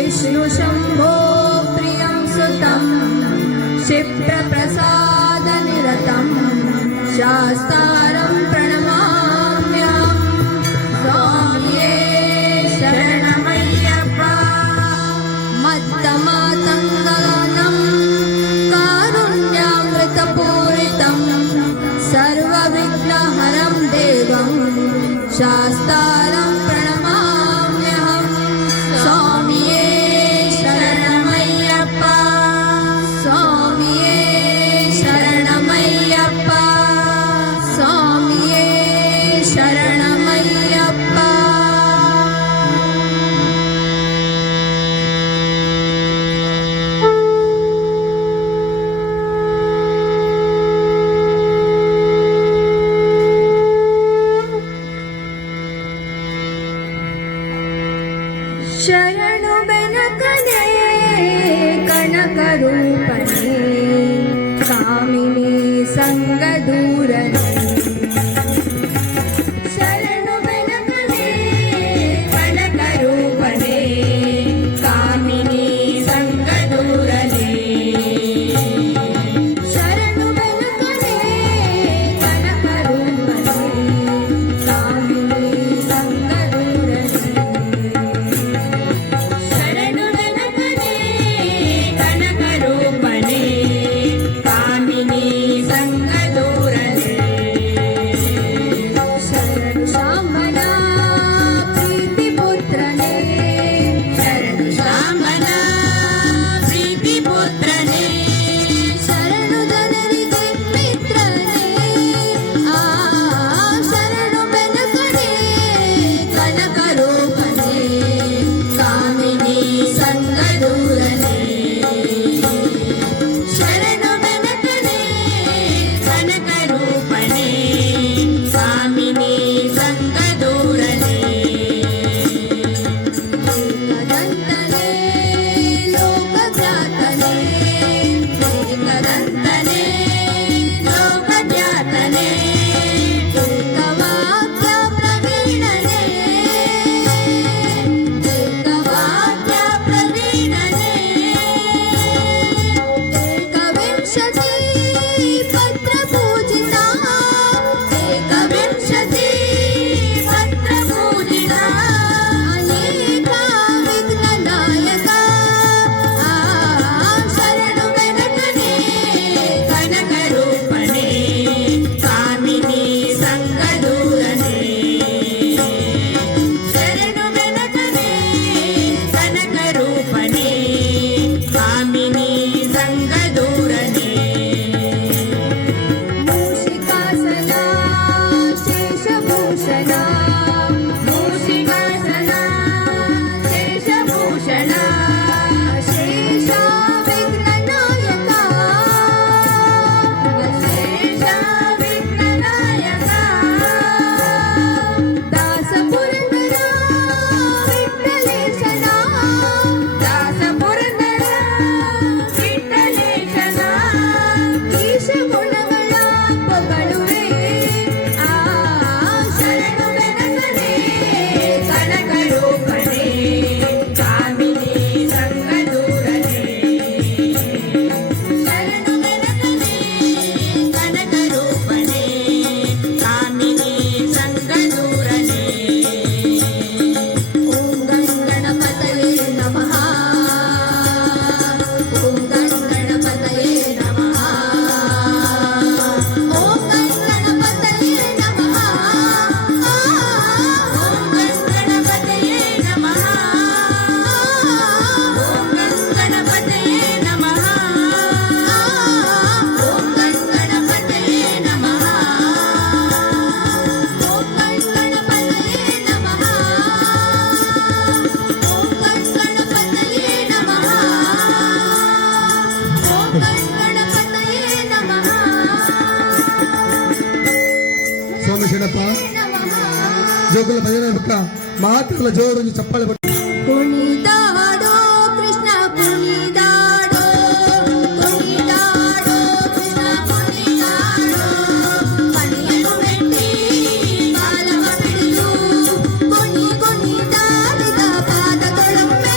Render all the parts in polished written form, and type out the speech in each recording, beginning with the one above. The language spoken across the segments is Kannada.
विष्णु शंभो प्रियं सुतं क्षिप्रप्रसादनिरतं शास्तारं प्रणमाम्यहं स्वामिये शरणमय्यप्पा मत्तमातङ्गगनं कारुण्यामृतपूरितं सर्वविघ्नहरं देवं शास्तारं प्रणमाम्यहं स्वामिये शरणमय्यप्पा स्वामिये शरणमय्यप्पा स्वामिये शरणमय्यप्पा शरणु बेनकने कनकरूपणे कामिनी संगदूरने शरणु बेनकने कनकरूपणे कामिनी संगदूरने शरणु बेनकने कनकरूपणे कामिनी संगदूरने शरणु बेनकने कनकरूपणे कामिनी संगदूरने शरणु शांबना प्रीतिपुत्रने शरणु शांबना प्रीतिपुत्रने शरणु जनರಿಗೆ ಮಿತ್ರನೇ ಶರಣು ಬೆನಕನೆ ಕನಕರೂಪನೆ ಕಾಮಿನಿ ಸಂಗದೂರನೆ ಶರಣು ಬೆನಕನೆ ಕನಕರೂಪನೆ ಕಾಮಿನಿ ಸಂಗದೂರನೆ ಏಕದಂತನೆ ಲೋಕಖ್ಯಾತನೆ ಏಕದಂತನೆ ಲೋಕಖ್ಯಾತನೆ ಏಕವಾಕ್ಯ ಪ್ರವೀಣನೆ ಏಕವಾಕ್ಯ ಪ್ರವೀಣನೆ ಏಕವಿಂಶತಿ ಪತ್ರ ಪೂಜಿತ ಏಕವಿಂಶತಿ ಪತ್ರ ಪೂಜಿತ ಅನೇಕ ವಿಘ್ನ ನಾಯಕ ಶರಣು ಬೆನಕನೆ ಕನಕರೂಪಣೆ ಕಾಮಿನಿ ಸಂಗದೂರನೆ ಶರಣು ಬೆನಕನೆ ಕನಕರೂಪಣೆ ಕಾಮಿನಿ ಸಂಗದೂರನೆ ಮೂಷಿಕಾಸನ ಶೇಷಭೂಷಣ ಮೂಷಿಕಾಸನ ಶೇಷಭೂಷಣ ಅಶೇಷ ವಿಘ್ನನಾಯಕ ಅಶೇಷ ವಿಘ್ನನಾಯಕ ದಾಸ ಪುರಂದರ ವಿಠ್ಠಲೇಶನ ದಾಸ ಪುರಂದರ ವಿಠ್ಠಲೇಶನ ಈಶ ಗುಣಗಳ ಪೊಗಳುವೆ ಶರಣು ಬೆನಕನೆ ಕನಕರೂಪಣೆ ಕಾಮಿನಿ ಸಂಗದೂರನೆ ಶರಣು ಬೆನಕನೆ ಕನಕರೂಪಣೆ ಕಾಮಿನಿ ಸಂಗದೂರನೆ ಓಂ ಗಣಪತಯೇ ನಮಃ ಓಂ ಗಣಪತಯೇ ನಮಃ ಓಂ ಗಣಪತಯೇ ನಮಃ ಓಂ ಗಣಪತಯೇ ನಮಃ ಓಂ ಗಣಪತಯೇ ನಮಃ ಓಂ ಗಣಪತಯೇ ನಮಃ ಓಂ ಗಣಪತಯೇ ನಮಃ ಓಂ ಗಣಪತಯೇ ನಮಃ ಓಂ ಗಣಪತಯೇ ನಮಃ ಸೋಮಶೇನಪ್ಪ ನಮಃ ಜೋಗುಲ ಭಜನೆ ಬುಕ್ಕ ಮಾತುಗಳ ಜೋರು ಚಪ್ಪಾಳೆ ಕುಣಿದಾಡೋ ಕೃಷ್ಣ ಕುಣಿದಾಡೋ ಕುಣಿದಾಡೋ ಕೃಷ್ಣ ಕುಣಿದಾಡೋ ಮಣಿಯನ್ನು ಮೆಟ್ಟಿ ಕಾಲವ ಬಿಡಿದು ಕುಣಿದಾಡಿದ ಪಾದಗಳೊಮ್ಮೆ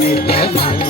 ನಿತ್ಯ ಮಂಗಳ